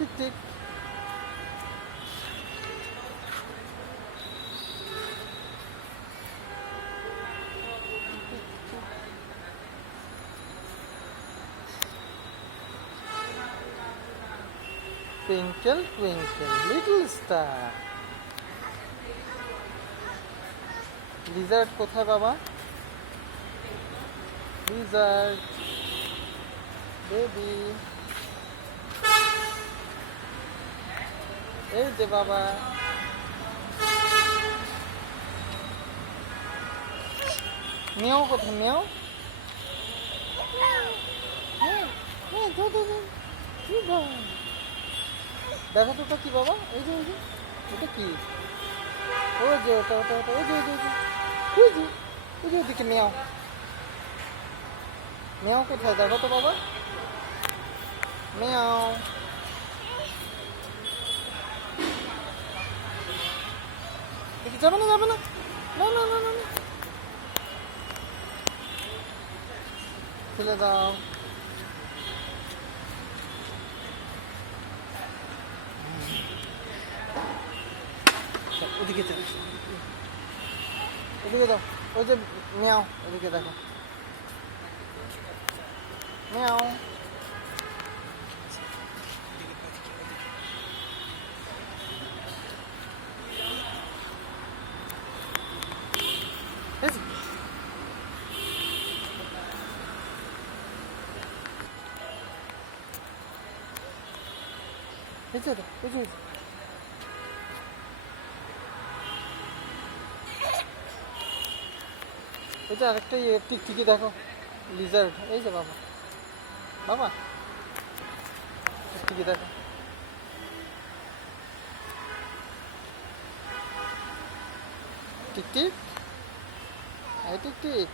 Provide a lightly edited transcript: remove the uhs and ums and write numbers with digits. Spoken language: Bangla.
Tick tick. Twinkle, twinkle, little star. Lizaad কোথায় বাবা? লিজার্ড বেবি, এই যে বাবা। মেয়াও কোথায়? মেয়াও, দেখো তো ওটা কি বাবা? এই যে ওটা কি? ওই যে ওটা ওটা ওটা ওই যে ওই যে ওই যে ওই যে ওদিকে মেয়াও। মেয়াও কোথায় দেখো তো বাবা? মেয়াও। দেখি যাবে না যাবে না, না না না না, ফেলে দাও। ওদিকে চলে, ওদিকে দাও। ওই যে মেয়াও, ওদিকে দেখো। মেয়াও। ওই যে আরেকটা টিকটিকি দেখো, লিজার্ড। এই যে বাবা, বাবা টিকটিকি দেখো। টিকটিক, এই টিকটিক।